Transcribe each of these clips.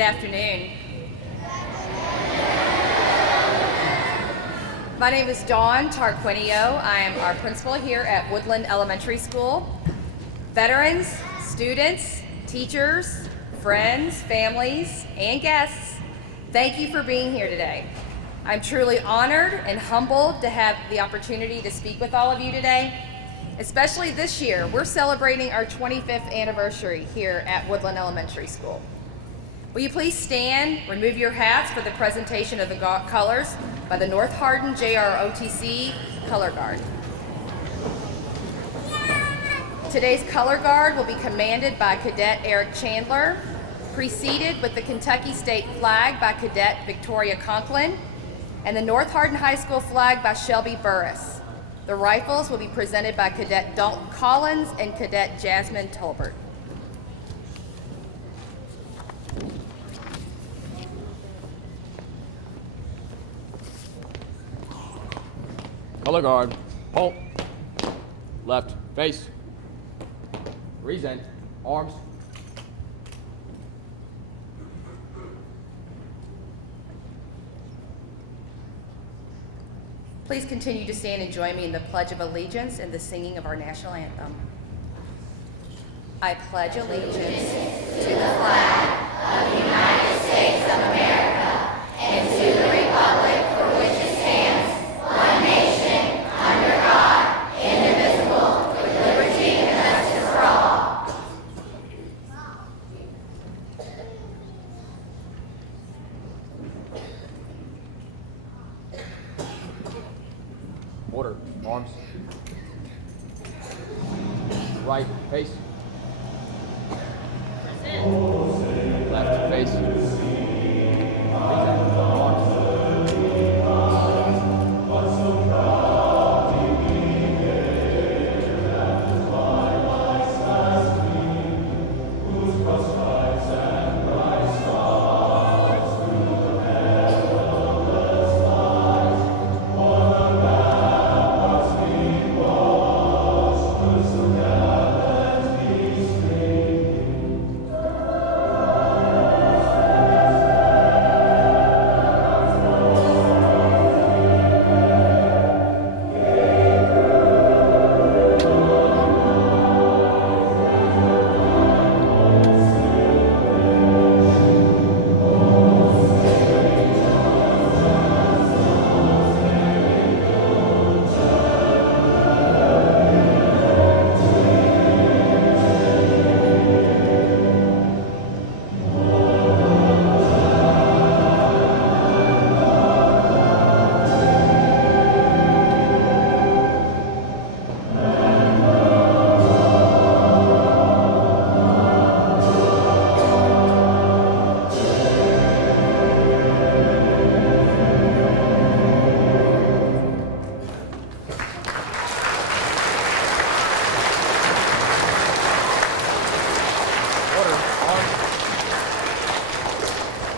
Good afternoon. My name is Dawn Tarquinio. I am our principal here at Woodland Elementary School. Veterans, students, teachers, friends, families, and guests, thank you for being here today. I'm truly honored and humbled to have the opportunity to speak with all of you today. Especially this year, we're celebrating our 25th anniversary here at Woodland Elementary School. Will you please stand, remove your hats for the presentation of the colors by the North Hardin JROTC Color Guard. Today's Color Guard will be commanded by Cadet Eric Chandler, preceded with the Kentucky State flag by Cadet Victoria Conklin, and the North Hardin High School flag by Shelby Burris. The rifles will be presented by Cadet Dalton Collins and Cadet Jasmine Tolbert. Color guard, halt, left, face, present, arms. Please continue to stand and join me in the Pledge of Allegiance and the singing of our national anthem. I pledge allegiance to the flag of the United States of America and to the republic for which it stands, one nation, under God, indivisible, with liberty and justice for all. Order, arms. Right, face. Left, face. Present, arms.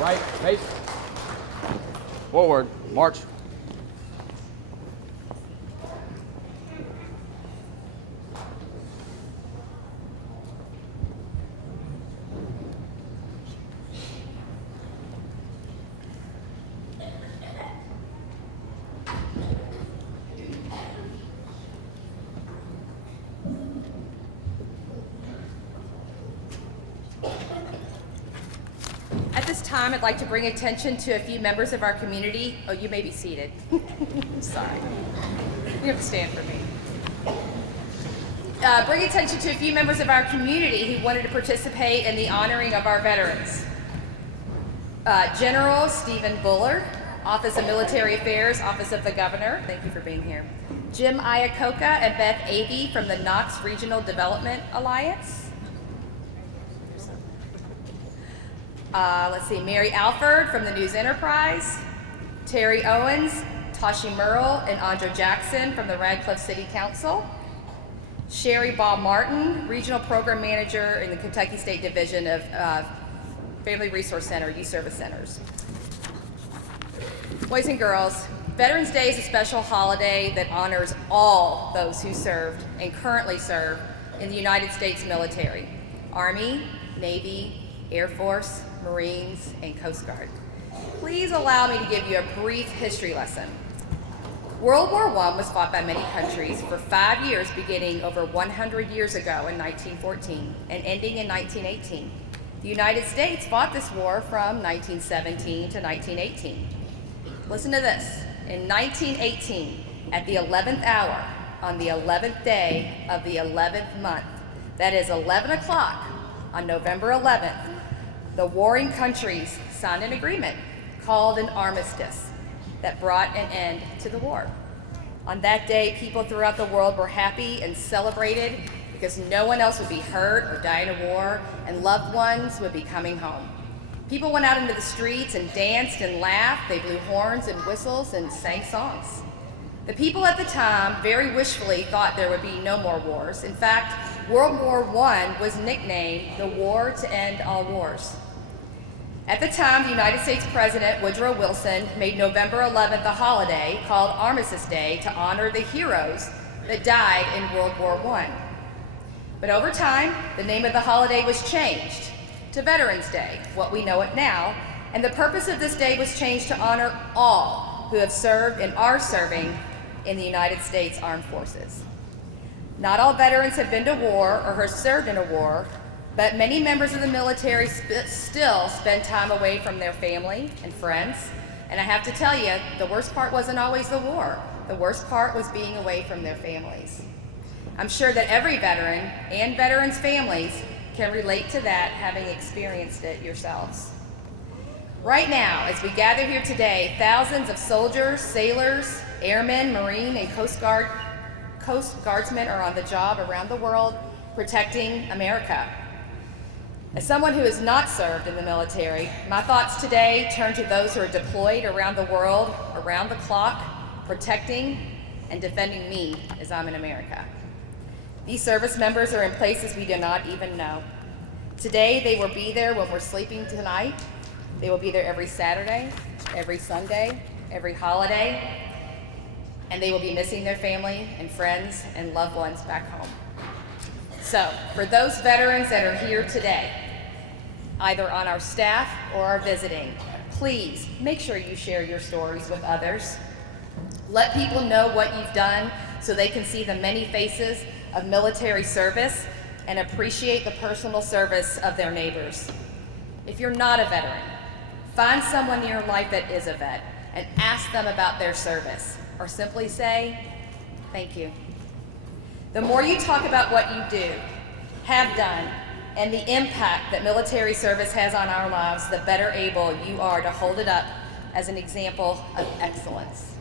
Right, face. Forward, march. At this time, I'd like to bring attention to a few members of our community. Oh, you may be seated. Sorry. You have to stand for me. Bring attention to a few members of our community who wanted to participate in the honoring of our veterans. General Stephen Bullard, Office of Military Affairs, Office of the Governor. Thank you for being here. Jim Iacocca and Beth Avey from the Knox Regional Development Alliance. Let's see, Mary Alford from the News Enterprise, Terry Owens, Tashi Merle, and Andra Jackson from the Radcliff City Council, Sherry Ball Martin, Regional Program Manager in the Kentucky State Division of Family Resource Center, Youth Service Centers. Boys and girls, Veterans Day is a special holiday that honors all those who served and currently serve in the United States military, Army, Navy, Air Force, Marines, and Coast Guard. Please allow me to give you a brief history lesson. World War I was fought by many countries for 5 years, beginning over 100 years ago in 1914 and ending in 1918. The United States fought this war from 1917 to 1918. Listen to this. In 1918, at the 11th hour, on the 11th day of the 11th month, that is 11 o'clock on November 11th, the warring countries signed an agreement called an armistice that brought an end to the war. On that day, people throughout the world were happy and celebrated because no one else would be hurt or die in a war, and loved ones would be coming home. People went out into the streets and danced and laughed. They blew horns and whistles and sang songs. The people at the time very wishfully thought there would be no more wars. In fact, World War I was nicknamed the war to end all wars. At the time, the United States President Woodrow Wilson made November 11th a holiday called Armistice Day to honor the heroes that died in World War I. But over time, the name of the holiday was changed to Veterans Day, what we know it now, and the purpose of this day was changed to honor all who have served and are serving in the United States Armed Forces. Not all veterans have been to war or have served in a war, but many members of the military still spend time away from their family and friends. And I have to tell you, the worst part wasn't always the war. The worst part was being away from their families. I'm sure that every veteran and veterans' families can relate to that, having experienced it yourselves. Right now, as we gather here today, thousands of soldiers, sailors, airmen, Marine, and Coast Guardsmen are on the job around the world protecting America. As someone who has not served in the military, my thoughts today turn to those who are deployed around the world, around the clock, protecting and defending me as I'm in America. These service members are in places we do not even know. Today, they will be there when we're sleeping tonight. They will be there every Saturday, every Sunday, every holiday, and they will be missing their family and friends and loved ones back home. So, for those veterans that are here today, either on our staff or are visiting, please make sure you share your stories with others. Let people know what you've done so they can see the many faces of military service and appreciate the personal service of their neighbors. If you're not a veteran, find someone in your life that is a vet and ask them about their service, or simply say, thank you. The more you talk about what you do, have done, and the impact that military service has on our lives, the better able you are to hold it up as an example of excellence.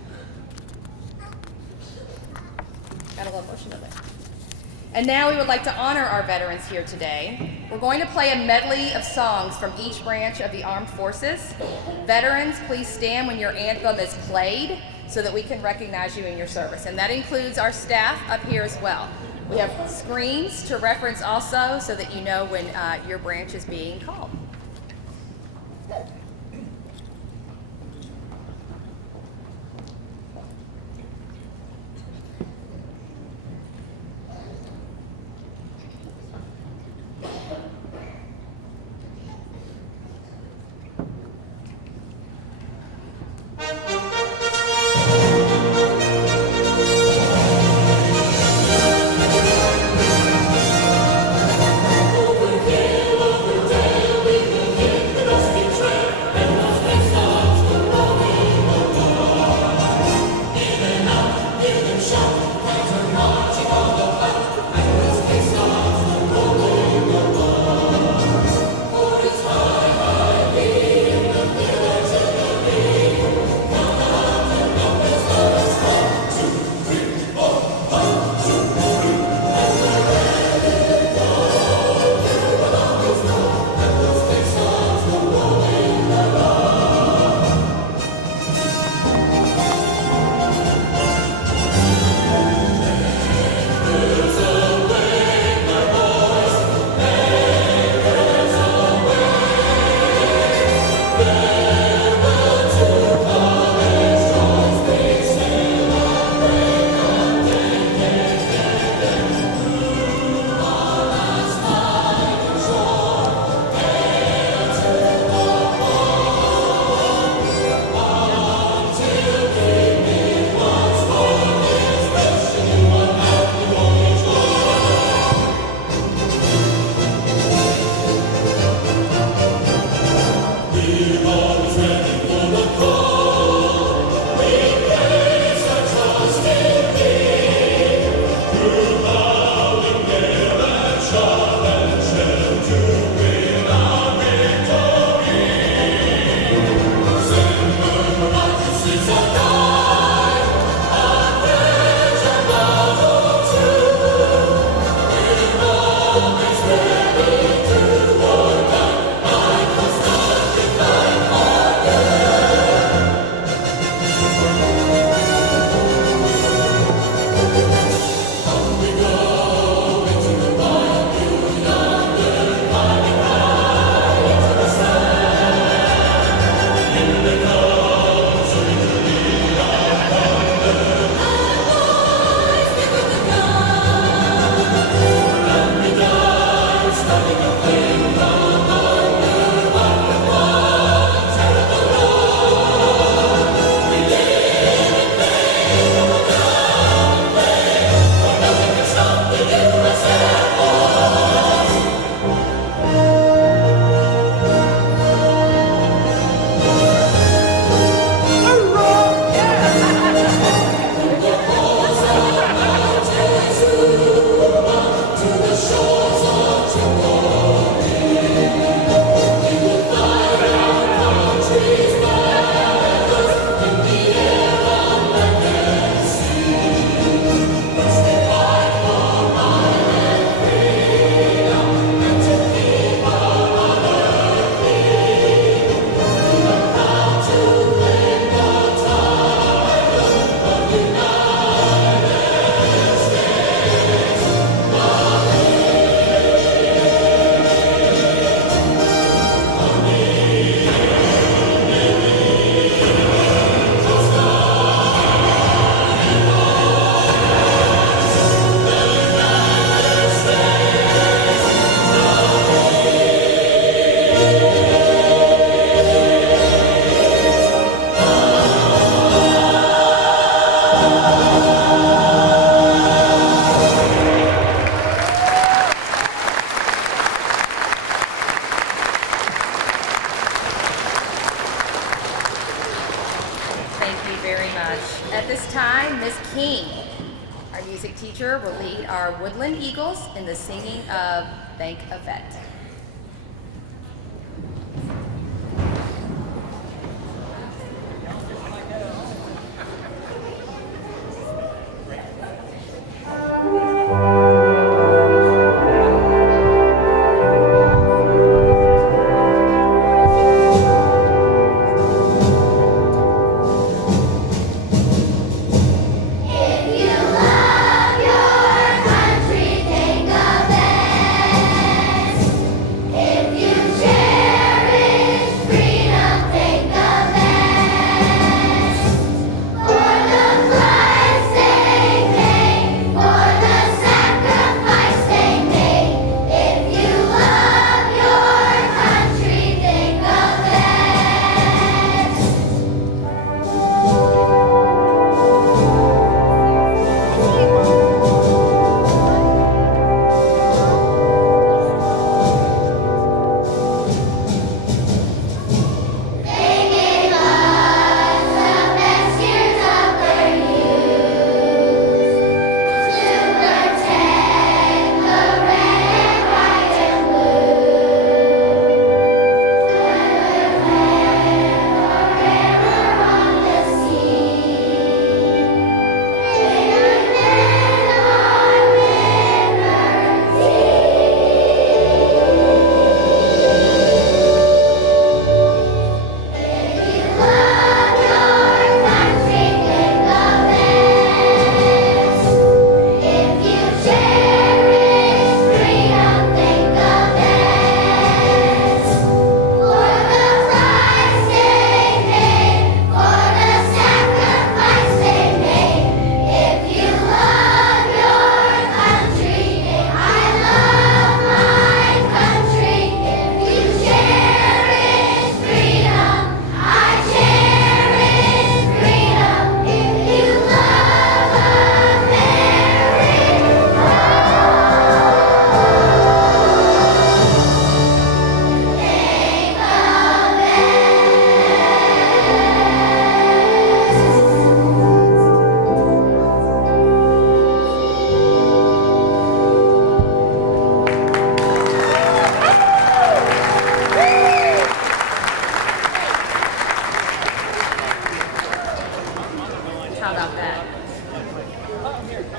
Got a little emotional there. And now we would like to honor our veterans here today. We're going to play a medley of songs from each branch of the armed forces. Veterans, please stand when your anthem is played so that we can recognize you in your service. And that includes our staff up here as well. We have screens to reference also so that you know when your branch is being called. Over hill, over dale, we very much. At this time, Miss King, our music teacher, will lead our Woodland Eagles in the singing of Thank a Vet.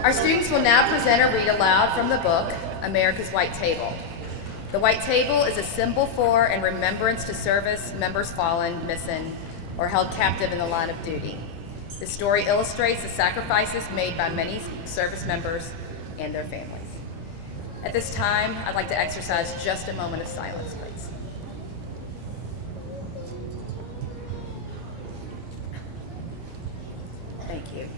Our students will now present or read aloud from the book, America's White Table. The White Table is a symbol for and remembrance to service members fallen, missing, or held captive in the line of duty. The story illustrates the sacrifices made by many service members and their families. At this time, I'd like to exercise just a moment of silence, please. Thank you.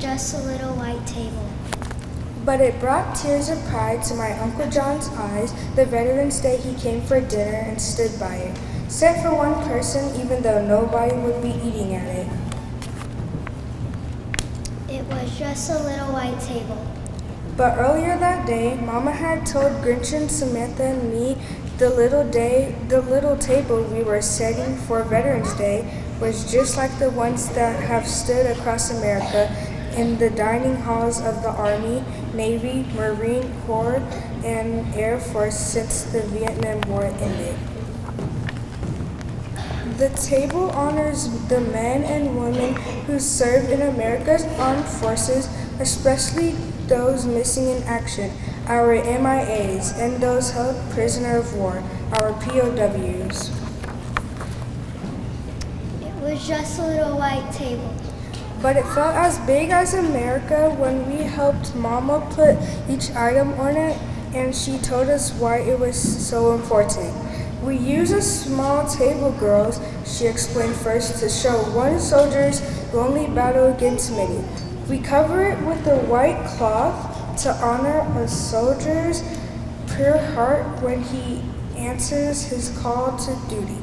Just a little white table. But it brought tears of pride to my Uncle John's eyes, the Veterans Day he came for dinner and stood by it. Sent for one person even though nobody would be eating at it. It was just a little white table. But earlier that day, Mama had told Grinchen, Samantha, and me the little table we were setting for Veterans Day was just like the ones that have stood across America in the dining halls of the Army, Navy, Marine Corps, and Air Force since the Vietnam War ended. The table honors the men and women who served in America's armed forces, especially those missing in action, our MIAs, and those held prisoner of war, our POWs. It was just a little white table. But it felt as big as America when we helped Mama put each item on it, and she told us why it was so important. We use a small table, girls, she explained first, to show one soldier's lonely battle against many. We cover it with a white cloth to honor a soldier's pure heart when he answers his call to duty.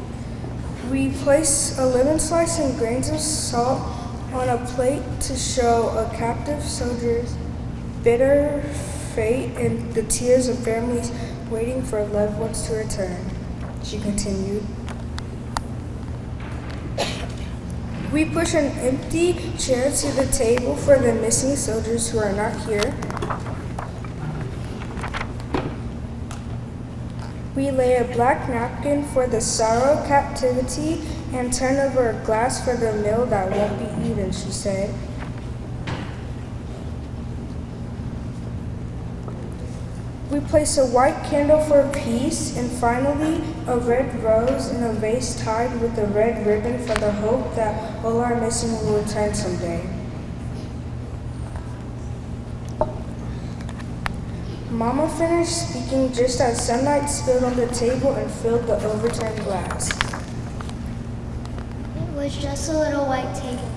We place a lemon slice and grains of salt on a plate to show a captive soldier's bitter fate and the tears of families waiting for loved ones to return. She continued. We push an empty chair to the table for the missing soldiers who are not here. We lay a black napkin for the sorrow captivity and turn over a glass for the meal that won't be eaten, she said. We place a white candle for peace, and finally a red rose in a vase tied with a red ribbon for the hope that all our missing will return someday. Mama finished speaking just as sunlight spilled on the table and filled the overturned glass. It was just a little white table.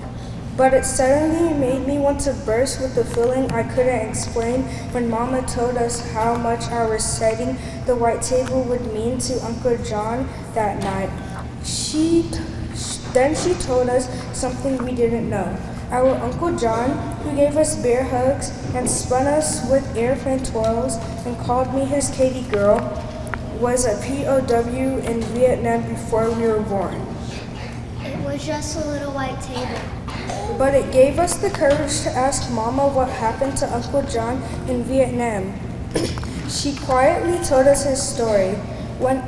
But it suddenly made me want to burst with a feeling I couldn't explain when Mama told us how much our reciting the white table would mean to Uncle John that night. Then she told us something we didn't know. Our Uncle John, who gave us bear hugs and spun us with airplane twirls and called me his Katie girl, was a POW in Vietnam before we were born. It was just a little white table. But it gave us the courage to ask Mama what happened to Uncle John in Vietnam. She quietly told us his story. When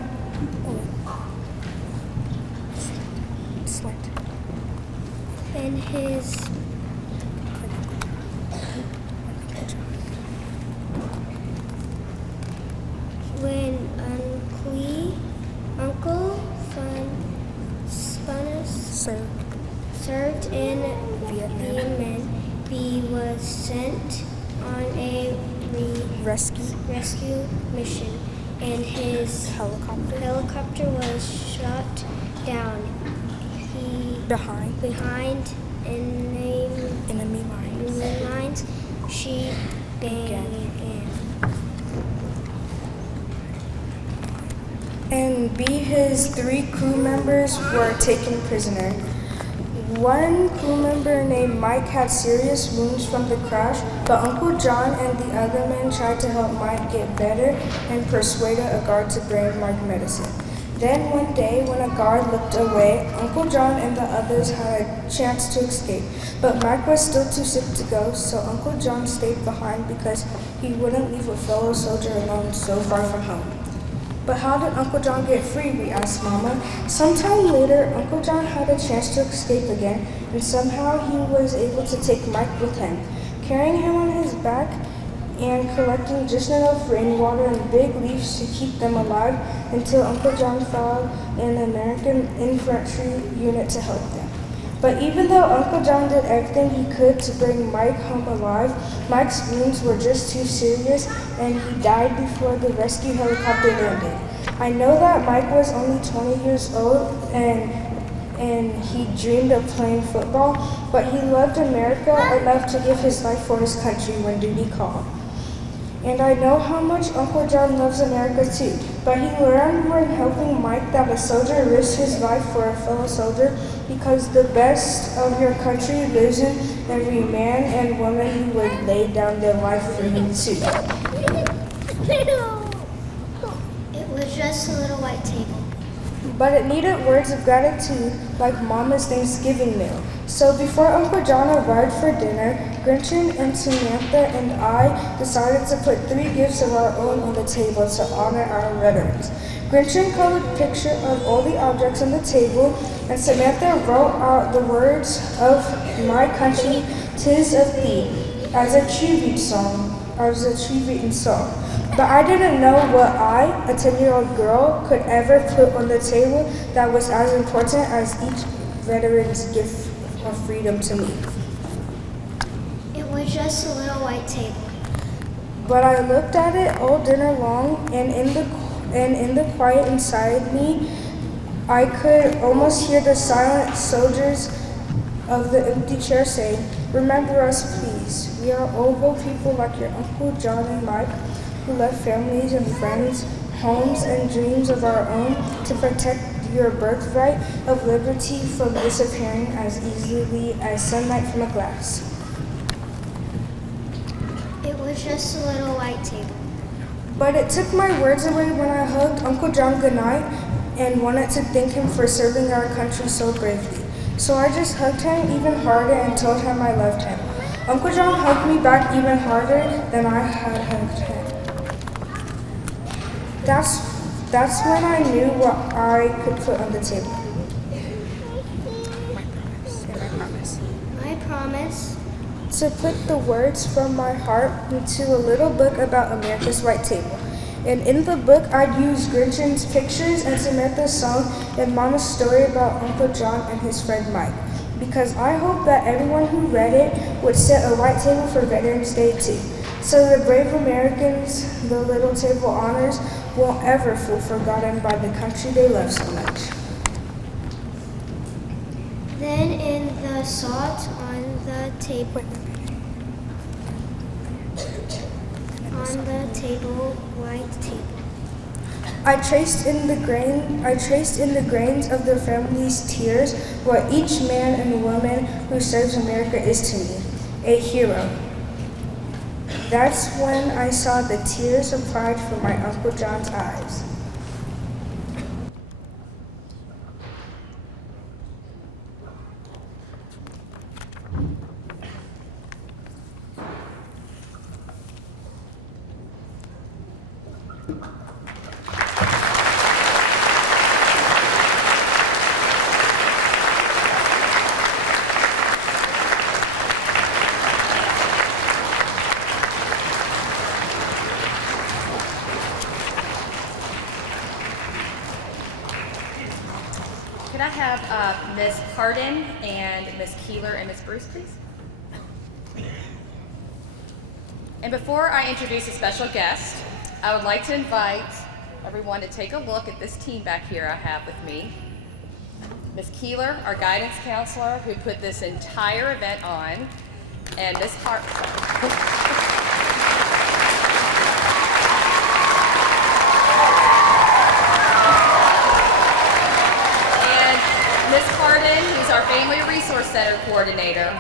Uncle served in Vietnam, he was sent on a rescue mission, and his helicopter was shot down behind enemy lines. She began. And his 3 crew members were taken prisoner. One crew member named Mike had serious wounds from the crash, but Uncle John and the other men tried to help Mike get better and persuaded a guard to bring Mike medicine. Then one day, when a guard looked away, Uncle John and the others had a chance to escape, but Mike was still too sick to go, so Uncle John stayed behind because he wouldn't leave a fellow soldier alone so far from home. But how did Uncle John get free, we asked Mama. Sometime later, Uncle John had a chance to escape again, and somehow he was able to take Mike with him, carrying him on his back and collecting just enough rainwater and big leaves to keep them alive until Uncle John found an American infantry unit to help them. But even though Uncle John did everything he could to bring Mike home alive, Mike's wounds were just too serious and he died before the rescue helicopter landed. I know that Mike was only 20 years old and he dreamed of playing football, but he loved America enough to give his life for his country when duty called. And I know how much Uncle John loves America too, but he learned when helping Mike that a soldier risks his life for a fellow soldier because the best of your country lives in every man and woman who would lay down their life for you too. It was just a little white table. But it needed words of gratitude like Mama's Thanksgiving meal. So before Uncle John arrived for dinner, Gretchen and Samantha and I decided to put 3 gifts of our own on the table to honor our veterans. Gretchen colored pictures of all the objects on the table, and Samantha wrote out the words of My Country, 'Tis of Thee as a tribute song. But I didn't know what I, a 10-year-old girl, could ever put on the table that was as important as each veteran's gift of freedom to me. It was just a little white table. But I looked at it all dinner long, and and in the quiet inside me, I could almost hear the silent soldiers of the empty chair saying, "Remember us, please. We are old people like your Uncle John and Mike, who left families and friends, homes and dreams of our own to protect your birthright of liberty from disappearing as easily as sunlight from a glass." It was just a little white table. But it took my words away when I hugged Uncle John goodnight and wanted to thank him for serving our country so bravely. So I just hugged him even harder and told him I loved him. Uncle John hugged me back even harder than I had hugged him. That's when I knew what I could put on the table. My promise. To put the words from my heart into a little book about America's White Table. And in the book, I'd use Gretchen's pictures and Samantha's song and Mama's story about Uncle John and his friend Mike. Because I hope that everyone who read it would set a white table for Veterans Day too. So the brave Americans, the little table honors, won't ever feel forgotten by the country they love so much. Then in the salt on the table. On the table, white table. I traced in the grains of the family's tears what each man and woman who serves America is to me, a hero. That's when I saw the tears of pride from my Uncle John's eyes. Could I have Ms. Hardin and Ms. Keeler and Ms. Bruce, please? And before I introduce a special guest, I would like to invite everyone to take a look at this team back here I have with me. Ms. Keeler, our guidance counselor, who put this entire event on, and Ms. Ms. Hardin, who's our Family Resource Center coordinator.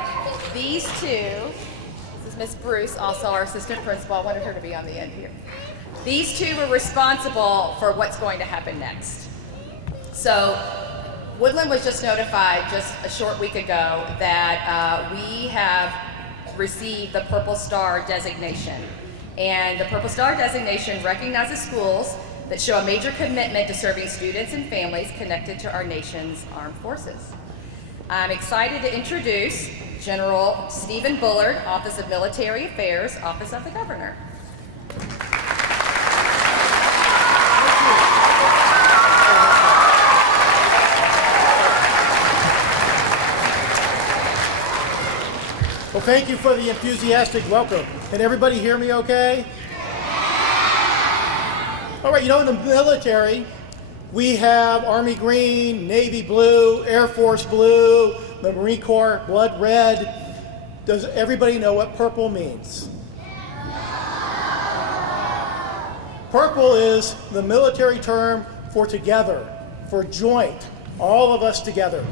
These two, this is Ms. Bruce, also our assistant principal. I wanted her to be on the end here. These two were responsible for what's going to happen next. So Woodland was just notified just a short week ago that we have received the Purple Star Designation. And the Purple Star Designation recognizes schools that show a major commitment to serving students and families connected to our nation's armed forces. I'm excited to introduce General Stephen Bullard, Office of Military Affairs, Office of the Governor. Well, thank you for the enthusiastic welcome. Can everybody hear me okay? All right, in the military, we have Army Green, Navy Blue, Air Force Blue, the Marine Corps Blood Red. Does everybody know what purple means? Purple is the military term for together, for joint, all of us together.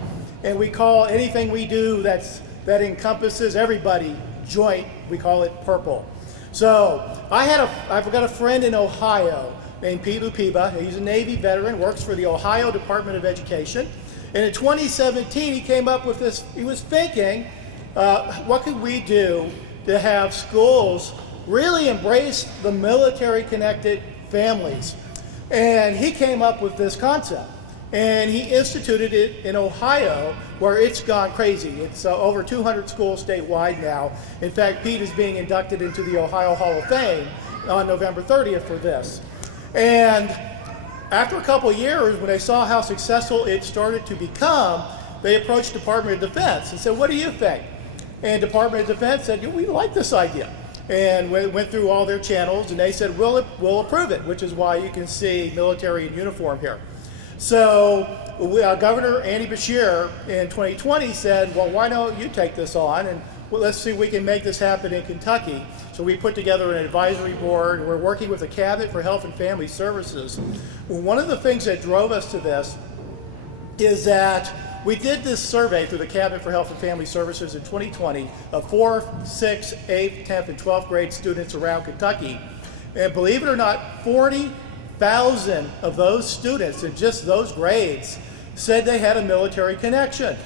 And we call anything we do that encompasses everybody joint, we call it purple. So I've got a friend in Ohio named Pete Lupiba. He's a Navy veteran, works for the Ohio Department of Education. And in 2017, he came up with this. He was thinking, what could we do to have schools really embrace the military-connected families? And he came up with this concept. And he instituted it in Ohio, where it's gone crazy. It's over 200 schools statewide now. In fact, Pete is being inducted into the Ohio Hall of Fame on November 30th for this. And after a couple of years, when they saw how successful it started to become, they approached Department of Defense and said, "What do you think?" And Department of Defense said, "We like this idea." and went through all their channels, and they said, we'll approve it, which is why you can see military in uniform here. So Governor Andy Beshear in 2020 said, well, why don't you take this on, and let's see if we can make this happen in Kentucky. So we put together an advisory board. We're working with the Cabinet for Health and Family Services. Well, one of the things that drove us to this is that we did this survey through the Cabinet for Health and Family Services in 2020 of 4th, 6th, 8th, 10th, and 12th grade students around Kentucky. And believe it or not, 40,000 of those students in just those grades said they had a military connection.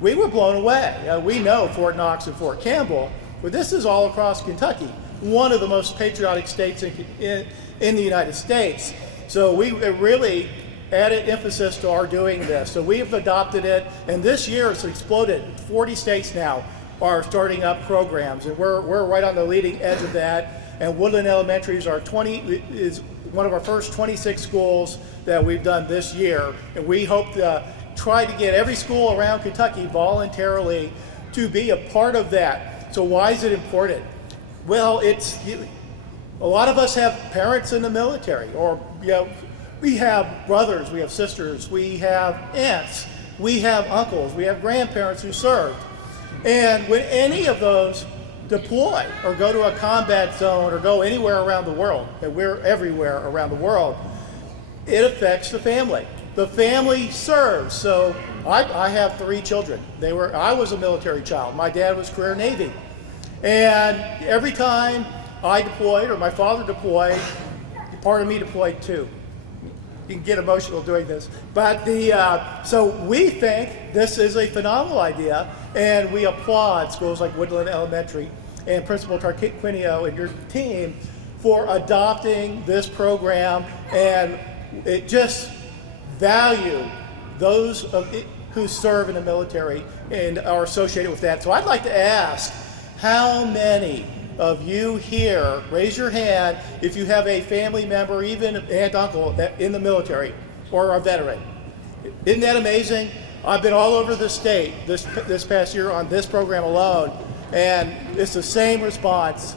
We were blown away. We know Fort Knox and Fort Campbell, but this is all across Kentucky, one of the most patriotic states in the United States. So we really added emphasis to our doing this. So we've adopted it, and this year it's exploded. 40 states now are starting up programs, and we're right on the leading edge of that. And Woodland Elementary is one of our first 26 schools that we've done this year, and we hope to try to get every school around Kentucky voluntarily to be a part of that. So why is it important? Well, a lot of us have parents in the military, or we have brothers, we have sisters, we have aunts, we have uncles, we have grandparents who served. And when any of those deploy or go to a combat zone or go anywhere around the world, and we're everywhere around the world, it affects the family. The family serves. So I have 3 children. I was a military child. My dad was career Navy. And every time I deployed or my father deployed, part of me deployed too. You can get emotional doing this. But so we think this is a phenomenal idea, and we applaud schools like Woodland Elementary and Principal Tarquinio and your team for adopting this program, and it just value those who serve in the military and are associated with that. So I'd like to ask, how many of you here, raise your hand if you have a family member, even aunt, uncle, in the military or a veteran. Isn't that amazing? I've been all over the state this past year on this program alone, and it's the same response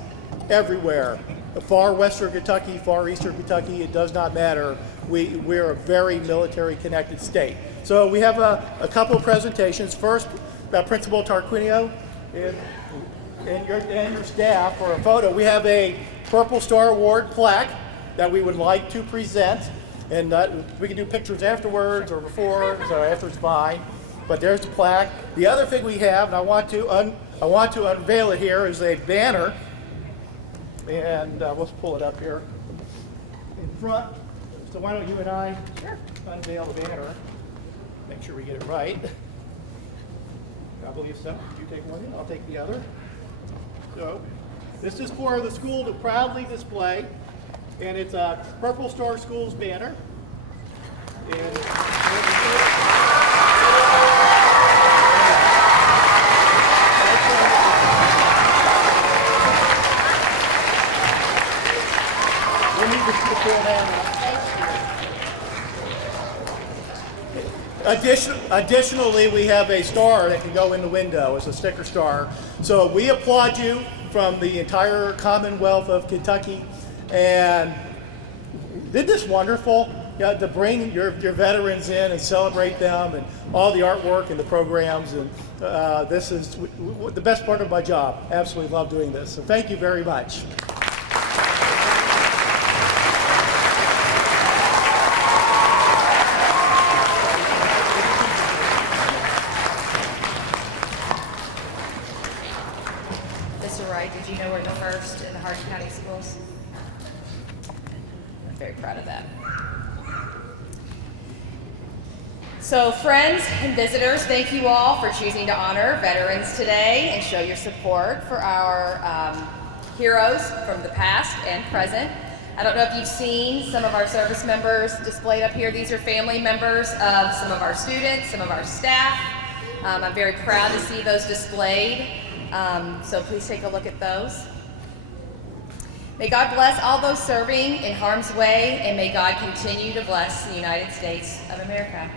everywhere. Far western Kentucky, far eastern Kentucky, it does not matter. We're a very military connected state. So we have a couple of presentations. First, Principal Tarquinio and your staff for a photo. We have a Purple Star Award plaque that we would like to present, and we can do pictures afterwards or before, so afterwards fine. But there's the plaque. The other thing we have, and I want to unveil it here, is a banner, and let's pull it up here in front. So why don't you and I unveil the banner? Make sure we get it right. I believe so. You take one in, I'll take the other. So this is for the school to proudly display, and it's a Purple Star Schools banner. And we need to pull that up. Additionally, we have a star that can go in the window as a sticker star. So we applaud you from the entire Commonwealth of Kentucky. And isn't this wonderful? To bring your veterans in and celebrate them and all the artwork and the programs. And this is the best part of my job. Absolutely love doing this. So thank you very much. Did you know we're the first in the Hardin County schools? I'm very proud of that. So friends and visitors, thank you all for choosing to honor veterans today and show your support for our heroes from the past and present. I don't know if you've seen some of our service members displayed up here. These are family members of some of our students, some of our staff. I'm very proud to see those displayed. So please take a look at those. May God bless all those serving in harm's way, and may God continue to bless the United States of America.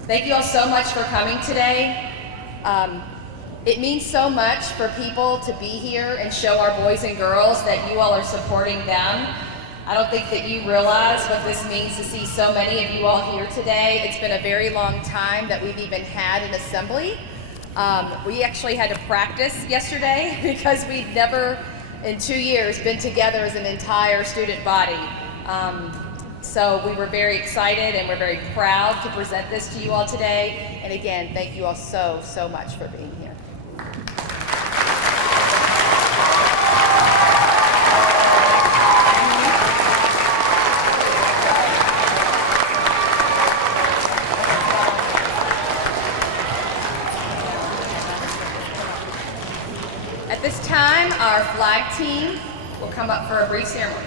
Thank you all so much for coming today. It means so much for people to be here and show our boys and girls that you all are supporting them. I don't think that you realize what this means to see so many of you all here today. It's been a very long time that we've even had an assembly. We actually had to practice yesterday because we'd never in 2 years been together as an entire student body. So we were very excited and we're very proud to present this to you all today. And again, thank you all so, so much for being here. At this time, our flag team will come up for a brief ceremony.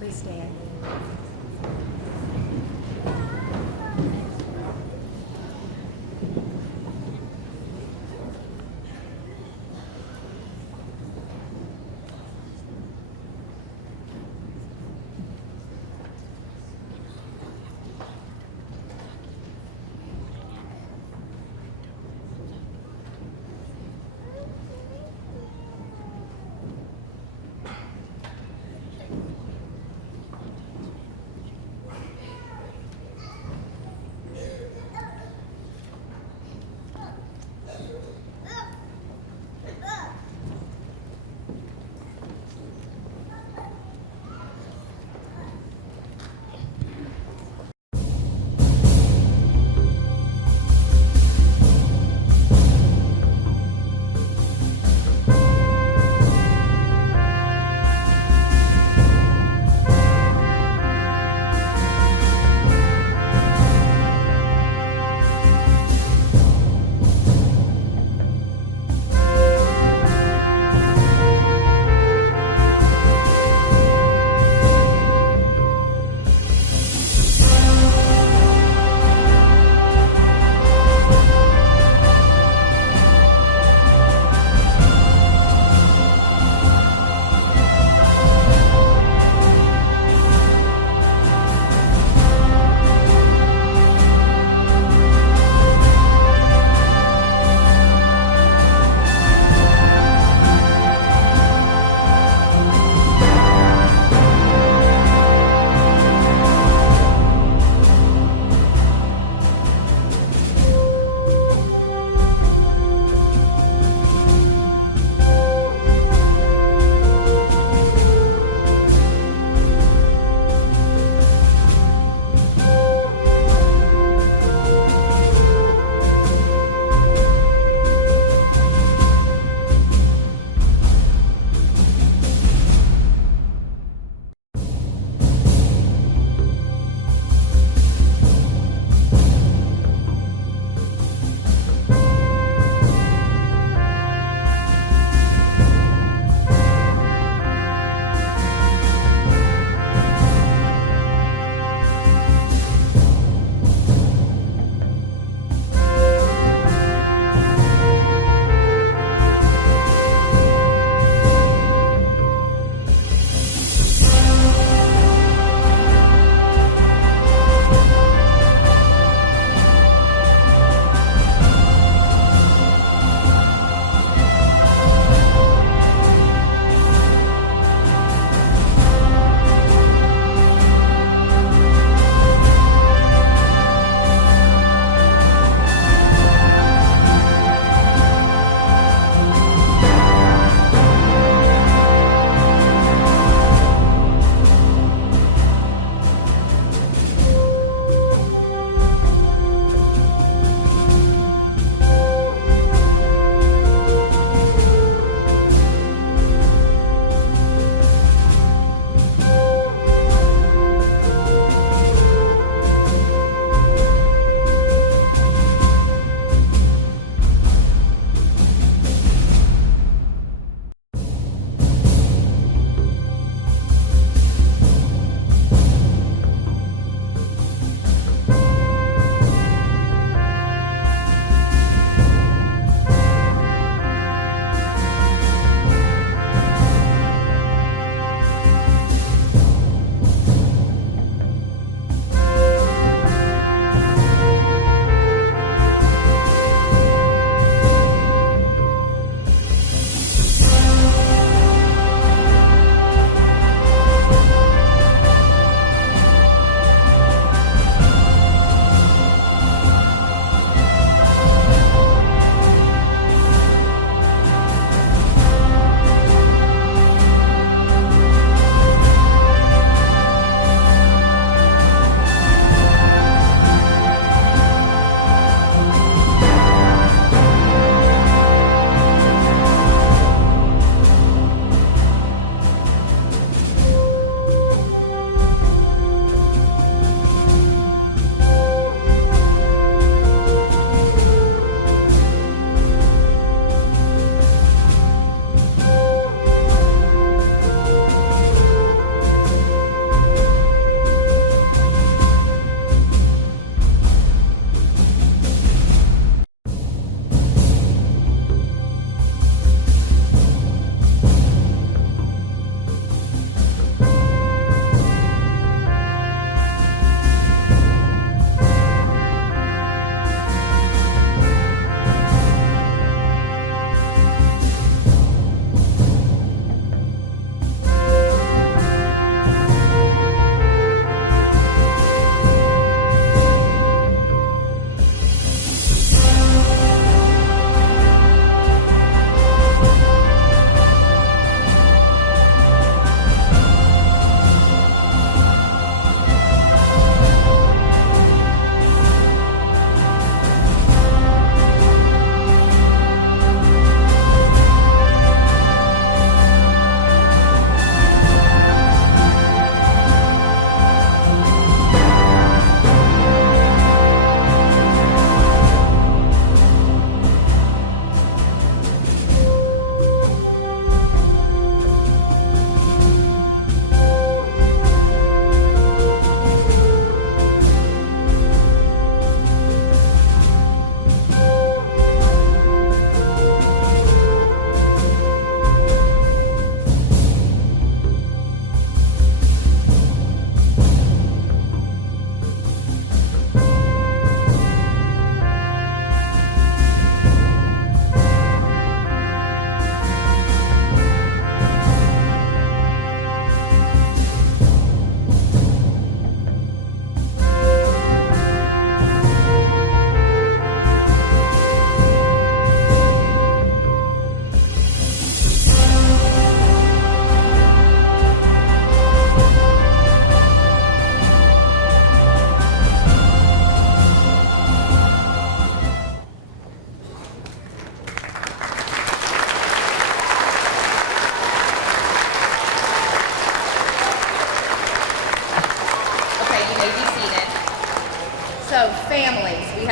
Please stand.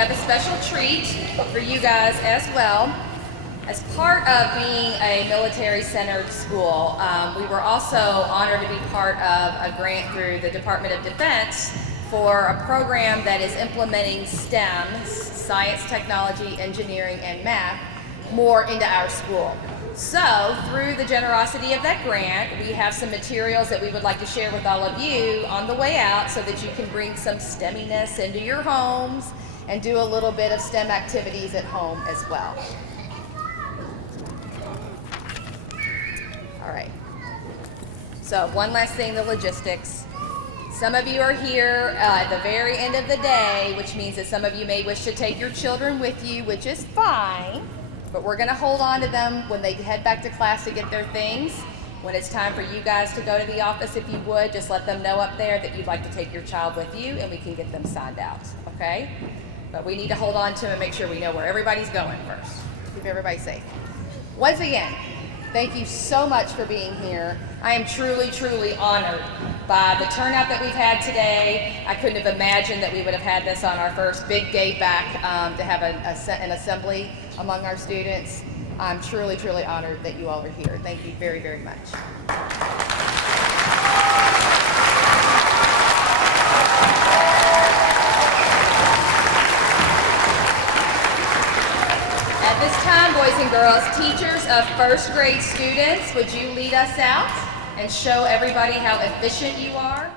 have a special treat for you guys as well. As part of being a military-centered school, we were also honored to be part of a grant through the Department of Defense for a program that is implementing STEM, science, technology, engineering, and math, more into our school. So, through the generosity of that grant, we have some materials that we would like to share with all of you on the way out so that you can bring some STEMiness into your homes and do a little bit of STEM activities at home as well. All right. So, one last thing, the logistics. Some of you are here at the very end of the day, which means that some of you may wish to take your children with you, which is fine. But we're going to hold on to them when they head back to class to get their things. When it's time for you guys to go to the office, if you would, just let them know up there that you'd like to take your child with you and we can get them signed out, okay? But we need to hold on to them and make sure we know where everybody's going first. Keep everybody safe. Once again, thank you so much for being here. I am truly, truly honored by the turnout that we've had today. I couldn't have imagined that we would have had this on our first big day back to have an assembly among our students. I'm truly, truly honored that you all are here. Thank you very, very much. At this time, boys and girls, teachers of first grade students, would you lead us out and show everybody how efficient you are?